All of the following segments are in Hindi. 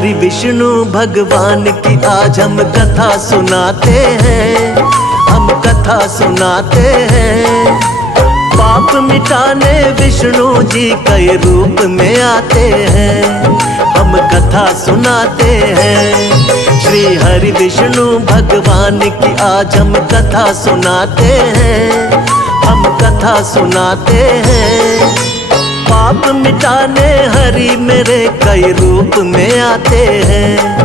हरि विष्णु भगवान की आज हम कथा सुनाते हैं, हम कथा सुनाते हैं। पाप मिटाने विष्णु जी कई रूप में आते हैं, हम कथा सुनाते हैं। श्री हरि विष्णु भगवान की आज हम कथा सुनाते हैं, हम कथा सुनाते हैं। पाप मिटाने हरि मेरे कई रूप में आते हैं,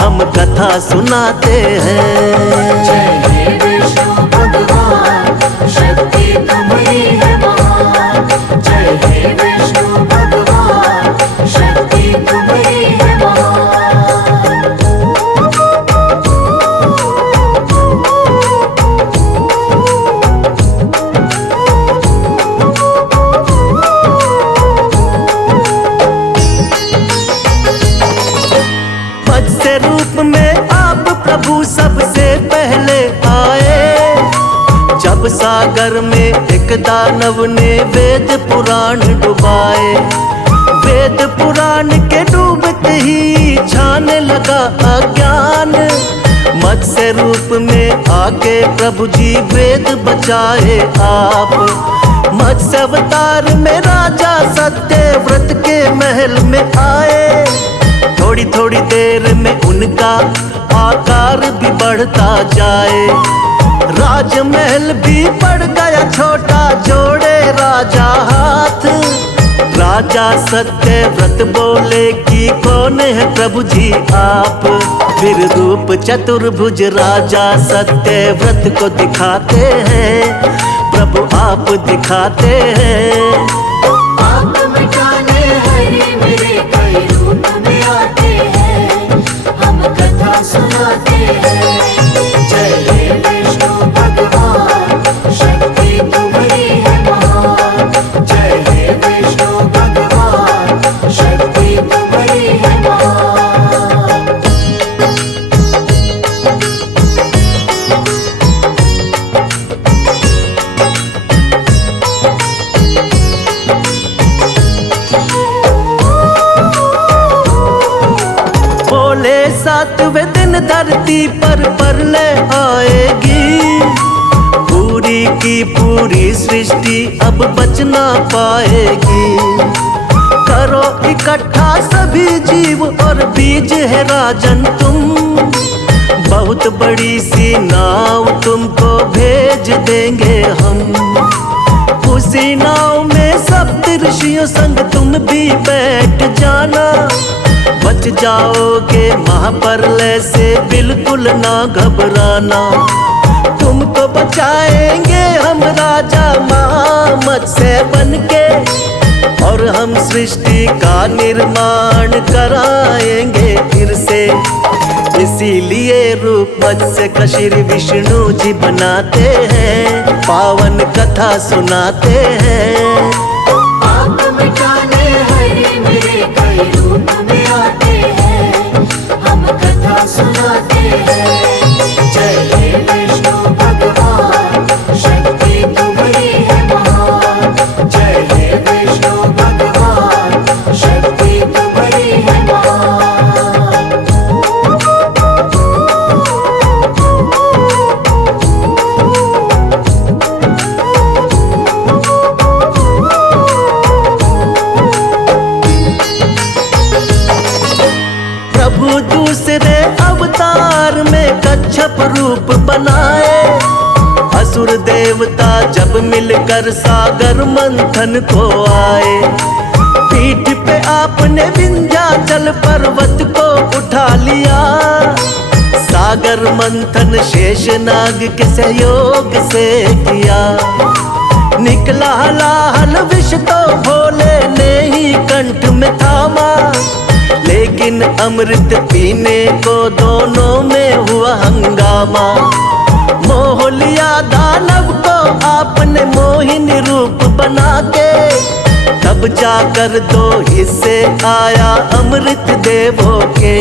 हम कथा सुनाते हैं। जय हे विष्णु भगवान, शक्ति तुम्हारी है महान। जय हे विष्णु भगवान, शक्ति तुम्हारी है महान। मत्स्य रूप में आप प्रभु सबसे पहले आए, जब सागर में एक दानव ने वेद पुराण डुबाए। वेद पुराण के डूबते ही छाने लगा अज्ञान, मत्स्य रूप में आके प्रभु जी वेद बचाए आप। मत्स्य अवतार में राजा सत्यव्रत के महल में आए, थोड़ी थोड़ी देर में उनका आकार भी बढ़ता जाए। राजमहल भी पड़ गया छोटा, जोड़े राजा हाथ। राजा सत्यव्रत बोले कि कौन है प्रभु जी आप। फिर रूप चतुर्भुज राजा सत्यव्रत को दिखाते हैं, प्रभु आप दिखाते हैं। पाप मिटाने हरि मेरे कई रूप में आते हैं, हम कथा सुनाते हैं। जय हे विष्णु भगवान, शक्ति तुम्हारी है महान। जय हे विष्णु भगवान, शक्ति तुम्हारी है महान। बोले सातवें दिन धरती पर प्रलय आएगी, पूरी की पूरी सृष्टि अब बच ना पाएगी। करो इकट्ठा सभी जीव और बीज है राजन तुम, बहुत बड़ी सी नाव तुमको भेज देंगे हम। उसी नाव में सप्त ऋषियों संग तुम भी बैठ जाना, बच जाओगे महाप्रलय से बिल्कुल ना घबराना। तुमको बचाएंगे हम राजा मत्स्य बनके, और हम सृष्टि का निर्माण कराएंगे फिर से। इसीलिए रूप मत्स्य का श्री विष्णु जी बनाते हैं, पावन कथा सुनाते हैं। पाप मिटाने हरि मेरे कई रूप में आते हैं, हम कथा सुनाते हैं। जय हे विष्णु भगवान, शक्ति तुम्हारी है महान। जय हे विष्णु भगवान, शक्ति तुम्हारी है महान। प्रभु दूसरे अवतार में कच्छप रूप बनाए, असुर देवता जब मिलकर सागर मंथन को आए। पीठ पे आपने विंध्याचल पर्वत को उठा लिया, सागर मंथन शेषनाग के सहयोग से किया। निकला हलाहल विष तो भोले ने ही कंठ में थामा, लेकिन अमृत पीने को दोनों में हुआ हंगामा। मोह लिया दानव को आपने मोहिनी रूप बना के, तब जाकर दो हिस्से आया अमृत देवों के।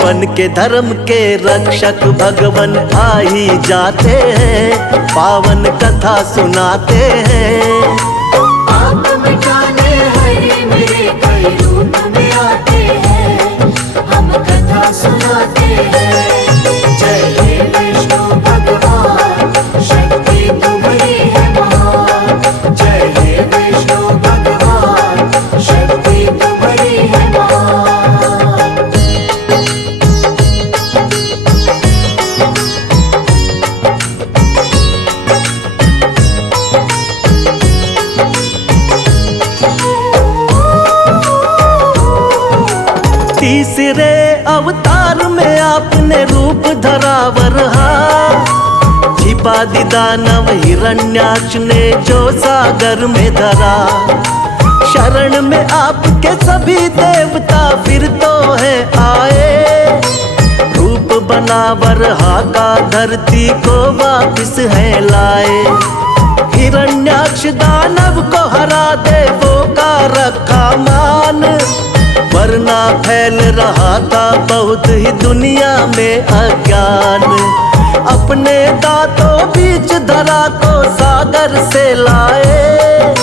बन के धर्म के रक्षक भगवन आ ही जाते हैं, पावन कथा सुनाते हैं। पाप मिटाने हरि मेरे कई रूप में आते हैं, तीसरे अवतार में आपने रूप धरा वरहा, छिपा दी दानव हिरण्याक्ष ने जो सागर में धरा। शरण में आपके सभी देवता फिर तो है आए, रूप बना वरहा का धरती को वापिस है लाए। हिरण्याक्ष दानव को हरा देवों का रखा मान, वरना फैल रहा था बहुत ही दुनिया में अज्ञान। अपने दांतों बीच धरा को सागर से लाए,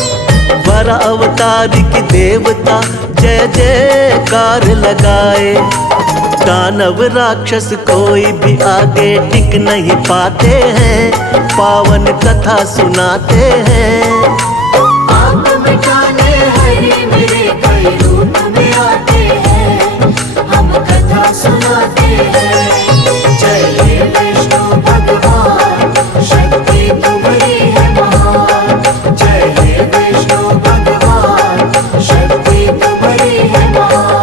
वर अवतारी की देवता जय जयकार लगाए। दानव राक्षस कोई भी आगे टिक नहीं पाते हैं, पावन कथा सुनाते हैं। आप मिटाने हरि मेरे कई रूप में आते हैं, हम कथा सुनाते हैं। जय हे विष्णु भगवान, शक्ति तुम्हारी है महान। जय हे विष्णु भगवान, शक्ति तुम्हारी है महान।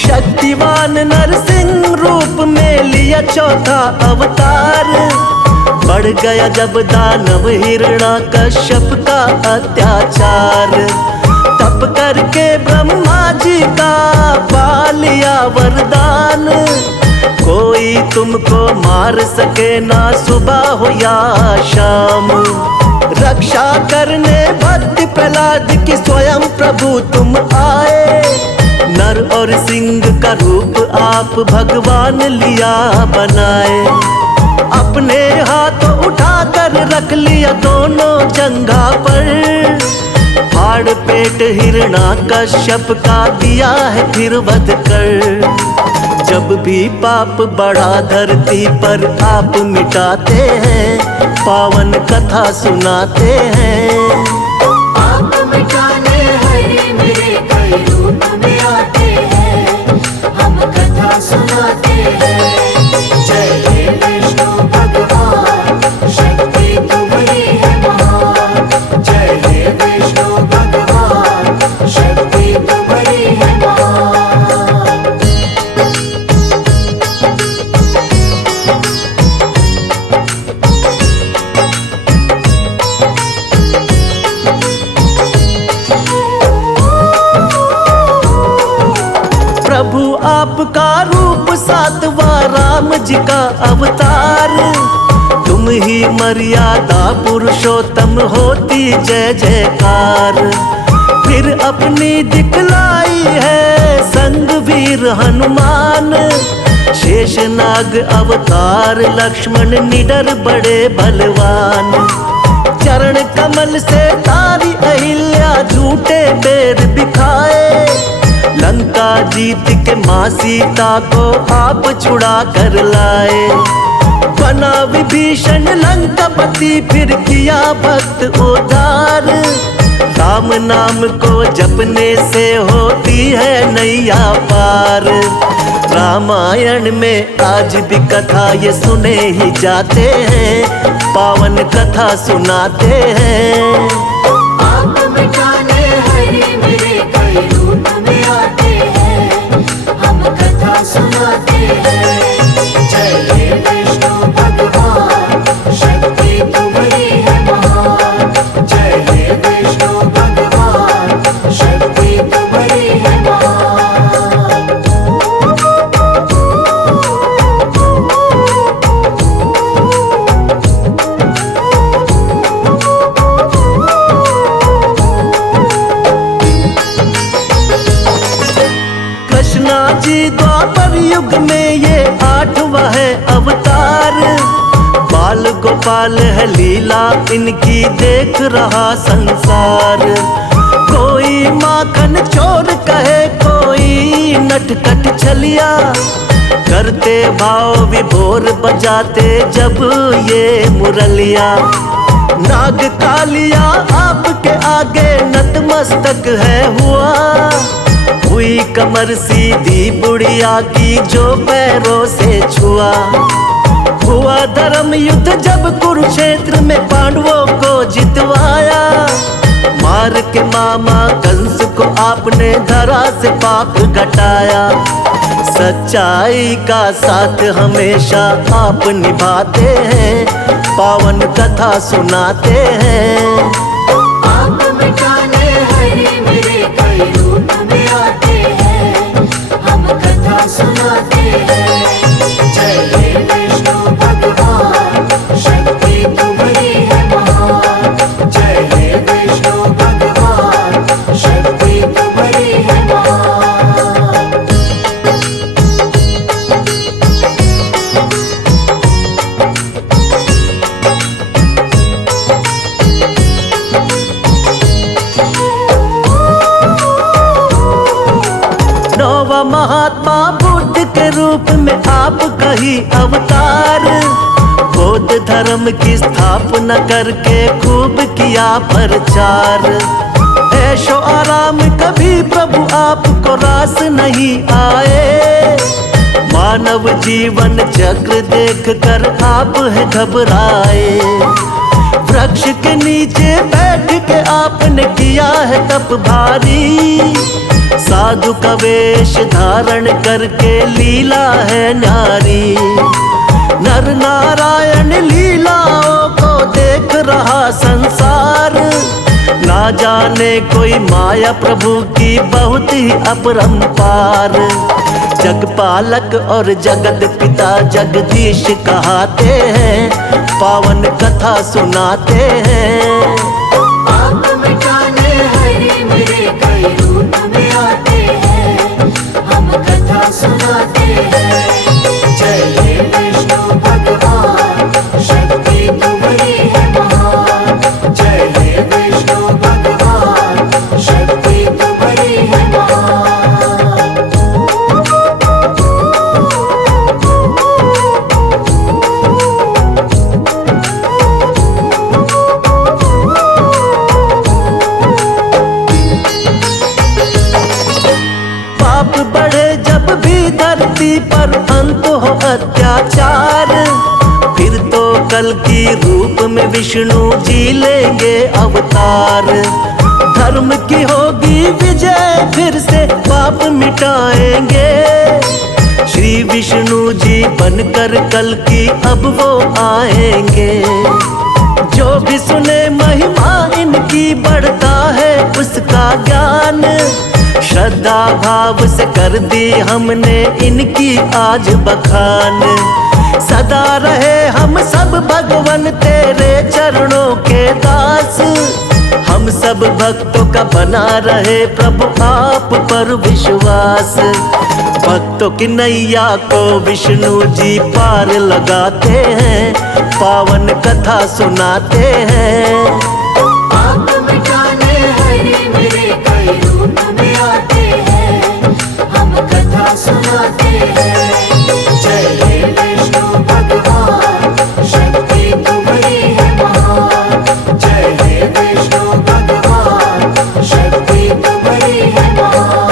शक्तिवान नरसिंह रूप में लिया चौथा अवतार, बढ़ गया जब दानव हिरण्याकश्यप का अत्याचार। तप करके ब्रह्मा जी का पा लिया वरदान, कोई तुमको मार सके ना सुबह हो या शाम। रक्षा करने भक्त प्रहलाद की स्वयं प्रभु तुम आए, नर और सिंह का रूप आप भगवान लिया बनाए। अपने हाथों उठाकर रख लिया दोनों जंघा पर, फाड़ पेट हिरण्याकश्यप का दिया है फिर वध कर। जब भी पाप बढ़ा धरती पर आप मिटाते हैं, पावन कथा सुनाते हैं। आप मिटाने हरि मेरे कई रूप में आते हैं, हम कथा सुनाते हैं। जय हे विष्णु भगवान, शक्ति तुम्हारी है महान। जय हे विष्णु भगवान, शक्ति तुम्हारी है महान। प्रभु आपका रूप सातवां राम जी का अवतार, तुम ही मर्यादा पुरुषोत्तम होती जय जयकार। फिर अपनी दिखलाई है संग वीर हनुमान, शेषनाग अवतार लक्ष्मण निडर बड़े बलवान। चरण कमल से तारी अहिल्या झूठे बेर बिखाए, लंका जीत के माँ सीता को आप छुड़ा कर लाए। बना विभीषण लंकापति फिर किया भक्त उद्धार, राम नाम को जपने से होती है नैया पार। रामायण में आज भी कथा ये सुने ही जाते हैं, पावन कथा सुनाते हैं। आप मिटाने हरि मेरे कई रूप में आते हैं, हम कथा सुनाते हैं। जय हे विष्णु भगवान, शक्ति तुम्हारी है महान। जय हे विष्णु भगवान, शक्ति तुम्हारी है महान। कृष्णा जी द्वापर युग में ये आठवां है अवतार, बाल गोपाल है लीला इनकी देख रहा संसार। कोई माखन चोर कहे कोई नटखट छलिया, करते भाव विभोर बजाते जब ये मुरलिया। नाग कालिया आपके आगे नतमस्तक है हुआ, हुई कमर सीधी बुढ़िया की जो पैरों से छुआ। हुआ धर्म युद्ध जब कुरुक्षेत्र में पांडवों को जितवाया। मार के मामा कंस को आपने धरा से पाप घटाया। सच्चाई का साथ हमेशा आप निभाते हैं, पावन कथा सुनाते हैं। आप मिटाने हरि मेरे कई रूप में आते हैं, हम कथा सुनाते हैं। जय हे विष्णु भगवान, शक्ति तुम्हारी है महान। जय हे विष्णु भगवान, शक्ति तुम्हारी है महान। नौवा महात्मा बुद्ध के रूप में आप कही अवतार। बौद्ध धर्म की स्थापना करके खूब किया प्रचार। ऐशो आराम कभी प्रभु आपको रास नहीं आए। मानव जीवन चक्र देख कर आप है घबराए। वृक्ष के नीचे बैठ के आपने किया है तप भारी। साधु का वेश धारण करके लीला है नारी। नर नारायण लीलाओं को देख रहा संसार। ना जाने कोई माया प्रभु की बहुत ही अपरंपार। जगपालक और जगत पिता जगदीश कहाते हैं, पावन कथा सुनाते हैं। आप मिटाने हरि मेरे कई रूप में आते हैं, हम कथा सुनाते हैं। जय हे विष्णु भगवान, शक्ति तुम्हारी है महान। जय हे विष्णु भगवान, शक्ति तुम्हारी है महान। पाप बढ़े जब भी धरती पर अंत हो अत्याचार। फिर तो कल की रूप में विष्णु जी लेंगे अवतार। धर्म की होगी विजय, फिर से पाप मिटाएंगे। श्री विष्णु जी बनकर कल की अब वो आएंगे। जो भी सुने महिमा इनकी बढ़ता है उसका ज्ञान। श्रद्धा भाव से कर दी हमने इनकी आज बखान। सदा रहे हम सब भगवन तेरे चरणों के दास। हम सब भक्तों का बना रहे प्रभु आप पर विश्वास। भक्तों की नैया को विष्णु जी पार लगाते हैं, पावन कथा सुनाते हैं। आप मिटाने हरि मेरे कई रूप में आते हैं, हम कथा सुनाते हैं। जय हे विष्णु भगवान, शक्ति तुम्हारी है महान। जय हे विष्णु भगवान, शक्ति तुम्हारी है महान।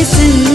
विष्णु